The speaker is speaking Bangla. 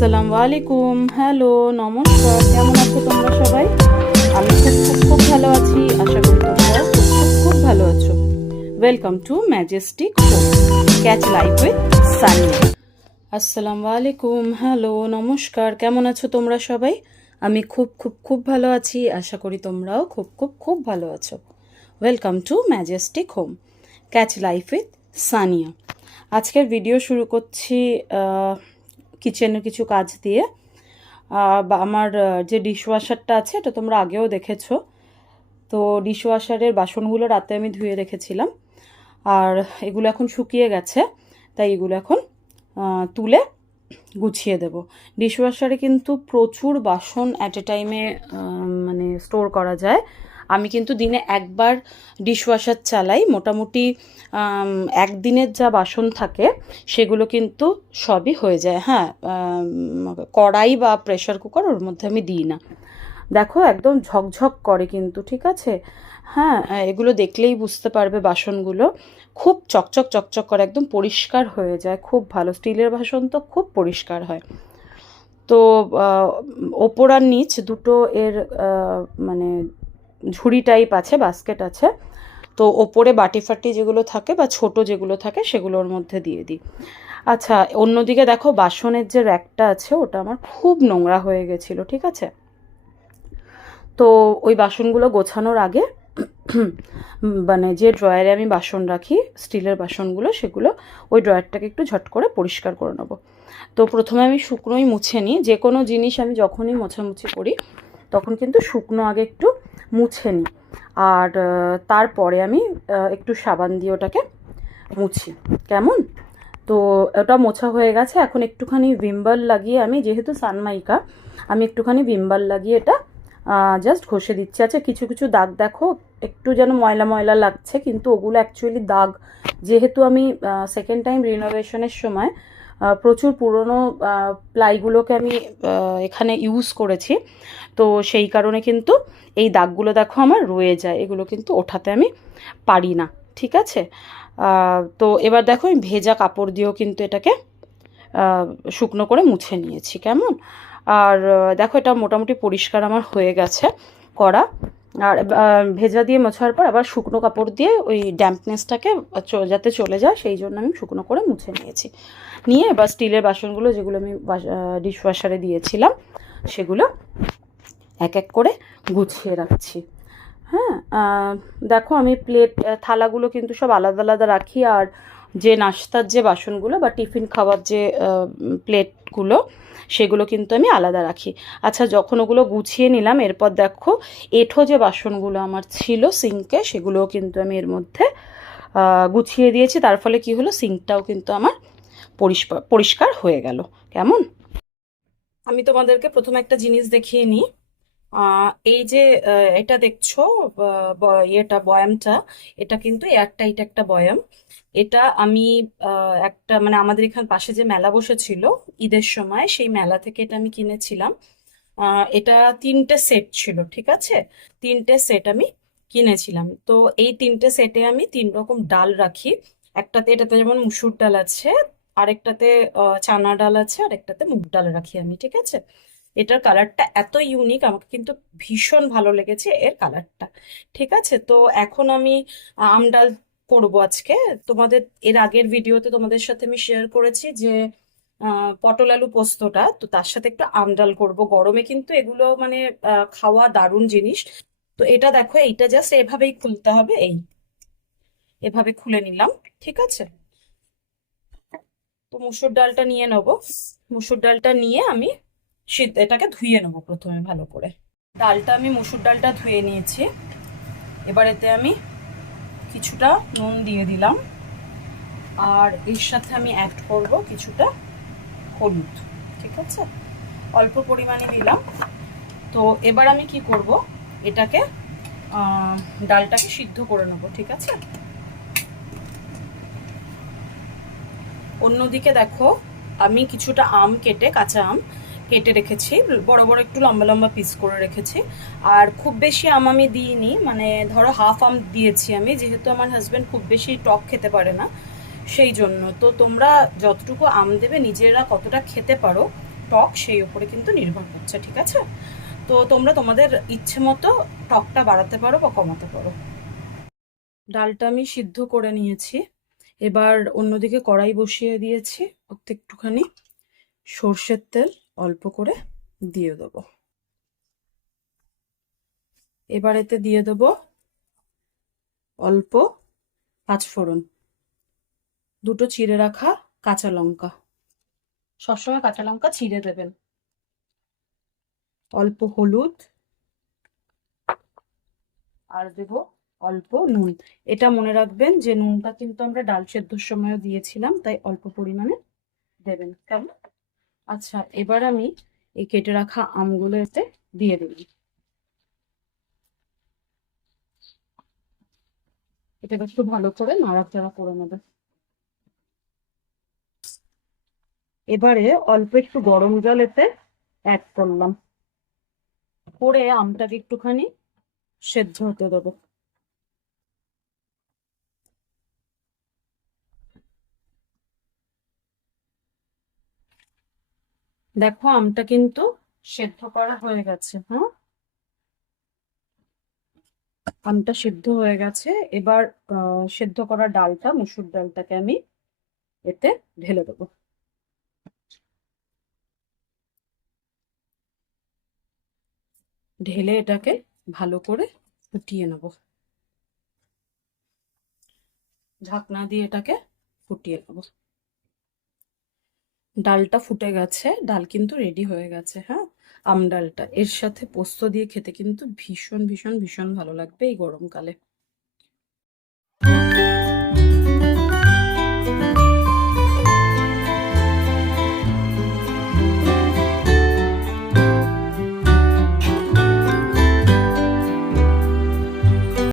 আসসালামু আলাইকুম, হ্যালো, নমস্কার। কেমন আছো তোমরা সবাই? আমি খুব ভালো আছি। আশা করি তোমরাও খুব ভালো আছো। Welcome to Majestic home, catch life with Sania. আসসালামু আলাইকুম, হ্যালো, নমস্কার। কেমন আছো তোমরা সবাই? আমি খুব ভালো আছি। আশা করি তোমরাও খুব ভালো আছো। Welcome to Majestic home, catch life with Sania. আজকের ভিডিও শুরু করছি কিচেনের কিছু কাজ দিয়ে। বা আমার যে ডিশওয়াশারটা আছে এটা তোমরা আগেও দেখেছো। তো ডিশওয়াশারের বাসনগুলো রাতে আমি ধুয়ে রেখেছিলাম, আর এগুলো এখন শুকিয়ে গেছে, তাই এগুলো এখন তুলে গুছিয়ে দেব। ডিশওয়াশারে কিন্তু প্রচুর বাসন অ্যাট এ টাইমে মানে স্টোর করা যায়। আমি কিন্তু দিনে একবার ডিশওয়াশার চালাই। মোটামুটি একদিনের যা বাসন থাকে সেগুলো কিন্তু সবই হয়ে যায়। হ্যাঁ, কড়াই বা প্রেশার কুকার ওর মধ্যে আমি দিই না। দেখো একদম ঝকঝক করে কিন্তু, ঠিক আছে? হ্যাঁ, এগুলো দেখলেই বুঝতে পারবে বাসনগুলো খুব চকচক করে, একদম পরিষ্কার হয়ে যায়। খুব ভালো, স্টিলের বাসন তো খুব পরিষ্কার হয়। তো ওপর আর নিচ দুটো এর মানে ঝুড়ি টাইপ আছে, বাস্কেট আছে। তো ওপরে বাটি ফাটি যেগুলো থাকে বা ছোট যেগুলো থাকে সেগুলোর মধ্যে দিয়ে দিই। আচ্ছা, অন্যদিকে দেখো বাসনের যে র্যাকটা আছে ওটা আমার খুব নোংরা হয়ে গেছিলো, ঠিক আছে? তো ওই বাসনগুলো গোছানোর আগে মানে যে ড্রয়ারে আমি বাসন রাখি স্টিলের বাসনগুলো, সেগুলো ওই ড্রয়ারটাকে একটু ঝট করে পরিষ্কার করে নেবো। তো প্রথমে আমি শুকনোই মুছে নিই। যে কোনো জিনিস আমি যখনই মোছামুছি করি তখন কিন্তু শুকনো আগে একটু মুছে নিই, আর তারপরে আমি একটু সাবান দিয়ে ওটাকে মুছি। কেমন? তো ওটা মোছা হয়ে গেছে। এখন একটুখানি ভিমবার লাগিয়ে, আমি যেহেতু সানমাইকা, আমি একটুখানি ভিমবার লাগিয়ে এটা জাস্ট ঘষে দিচ্ছি। আচ্ছা, কিছু দাগ দেখো একটু যেন ময়লা লাগছে, কিন্তু ওগুলো অ্যাকচুয়ালি দাগ। যেহেতু আমি সেকেন্ড টাইম রিনোভেশনের সময় প্রচুর পুরনো প্লাইগুলোকে আমি এখানে ইউজ করেছি, তো সেই কারণে কিন্তু এই দাগগুলো দেখো আমার রয়ে যায়। এগুলো কিন্তু ওঠাতে আমি পারি না, ঠিক আছে? তো এবার দেখো আমি ভেজা কাপড় দিয়েও কিন্তু এটাকে শুকনো করে মুছে নিয়েছি। কেমন? আর দেখো এটা মোটামুটি পরিষ্কার আমার হয়ে গেছে করা। আর ভেজা দিয়ে মোছার পর আবার শুকনো কাপড় দিয়ে ওই ড্যাম্পনেসটাকে যাতে চলে যায় সেই জন্য আমি শুকনো করে মুছে নিয়েছি। নিয়ে এবার স্টিলের বাসনগুলো যেগুলো আমি ডিশওয়াশারে দিয়েছিলাম সেগুলো এক এক করে গুছিয়ে রাখছি। হ্যাঁ, দেখো আমি প্লেট থালাগুলো কিন্তু সব আলাদা রাখি, আর যে নাস্তার যে বাসনগুলো বা টিফিন খাওয়ার যে প্লেটগুলো সেগুলো কিন্তু আমি আলাদা রাখি। আচ্ছা, যখন ওগুলো গুছিয়ে নিলাম এরপর দেখো এঁঠো যে বাসনগুলো আমার ছিল সিঙ্কে সেগুলোও কিন্তু আমি এর মধ্যে গুছিয়ে দিয়েছি। তার ফলে কি হলো, সিঙ্কটাও কিন্তু আমার পরিষ্কার হয়ে গেল। কেমন? আমি তোমাদেরকে প্রথমে একটা জিনিস দেখিয়ে নিই। এই যে এটা দেখছো, ইয়েটা বয়ামটা, এটা কিন্তু এয়ারটাইট একটা বয়াম। এটা আমি একটা মানে আমাদের এখানে পাশে যে মেলা বসেছিল ঈদের সময়, সেই মেলা থেকে এটা আমি কিনেছিলাম। এটা 3টে সেট ছিল, ঠিক আছে? 3টে সেট আমি কিনেছিলাম। তো এই 3টে সেটে আমি 3 রকম ডাল রাখি। এটাতে যেমন মুসুর ডাল আছে, আরেকটাতে চানা ডাল আছে, আর একটাতে মুগ ডাল রাখি আমি, ঠিক আছে? এটার কালারটা এত ইউনিক, আমাকে কিন্তু ভীষণ ভালো লেগেছে এর কালারটা, ঠিক আছে? তো এখন আমি আম ডাল করবো আজকে। তোমাদের এর আগের ভিডিওতে তোমাদের সাথে আমি শেয়ার করেছি যে পটল আলু পোস্তটা, তো তার সাথে একটু আম ডাল করবো। গরমে কিন্তু এগুলো মানে খাওয়া দারুণ জিনিস। তো এটা দেখো, এইটা জাস্ট এভাবেই খুলতে হবে, এভাবে খুলে নিলাম, ঠিক আছে? তো মুসুর ডালটা নিয়ে নেবো। মুসুর ডালটা নিয়ে আমি এটাকে ধুয়ে নেবো প্রথমে ভালো করে। মুসুর ডালটা ধুয়ে নিয়েছি। এবার এতে আমি কিছুটা নুন দিয়ে দিলাম, আর এর সাথে আমি অ্যাড করব কিছুটা হলুদ, ঠিক আছে? অল্প পরিমাণে দিলাম। তো এবার আমি কি করব, এটাকে ডালটাকে সিদ্ধ করে নেবো, ঠিক আছে? অন্যদিকে দেখো আমি কিছুটা কাঁচা আম কেটে রেখেছি, বড় বড় একটু লম্বা পিস করে রেখেছি। আর খুব বেশি আম আমি দিইনি, মানে ধরো হাফ আম দিয়েছি আমি, যেহেতু আমার হাজবেন্ড খুব বেশি টক খেতে পারে না, সেই জন্য। তো তোমরা যতটুকু আম দেবে নিজেরা কতটা খেতে পারো টক সেই উপরে কিন্তু নির্ভর করছে, ঠিক আছে? তো তোমরা তোমাদের ইচ্ছে মতো টকটা বাড়াতে পারো বা কমাতে পারো। ডালটা আমি সিদ্ধ করে নিয়েছি। এবার অন্যদিকে কড়াই বসিয়ে দিয়েছি, ওতে একটুখানি সর্ষের তেল অল্প করে দিয়ে দেবো। এবার এতে দিয়ে দেবো অল্প পাঁচফোড়ন, দুটো চিড়ে রাখা কাঁচা লঙ্কা, সবসময় কাঁচা লঙ্কা চিড়ে দেবেন, অল্প হলুদ, আর দেব অল্প নুন। এটা মনে রাখবেন যে নুনটা কিন্তু আমরা ডাল সেদ্ধর সময়ও দিয়েছিলাম, তাই অল্প পরিমাণে দেবেন, কেমন? আচ্ছা, এবার আমি এই কেটে রাখা আমগুলো এতে দিয়ে দিই। এটা একটু ভালো করে নাড়াচাড়া করে নেবে। এবারে অল্প একটু গরম জল এতে অ্যাড করলাম, করে আমটাকে একটুখানি সেদ্ধ হতে দেবো। দেখো আমটা কিন্তু সেদ্ধ করা হয়ে গেছে। হ্যাঁ, আমটা সেদ্ধ হয়ে গেছে। এবার সেদ্ধ করা ডালটা, মুসুর ডালটাকে আমি এতে ঢেলে দেবো। ঢেলে এটাকে ভালো করে ফুটিয়ে নেব, ঢাকনা দিয়ে এটাকে ফুটিয়ে নেব। ডালটা ফুটে গেছে, ডাল কিন্তু রেডি হয়ে গেছে। হ্যাঁ, আম ডালটা এর সাথে পোস্ত দিয়ে খেতে কিন্তু ভীষণ ভীষণ ভীষণ ভালো লাগবে এই গরমকালে।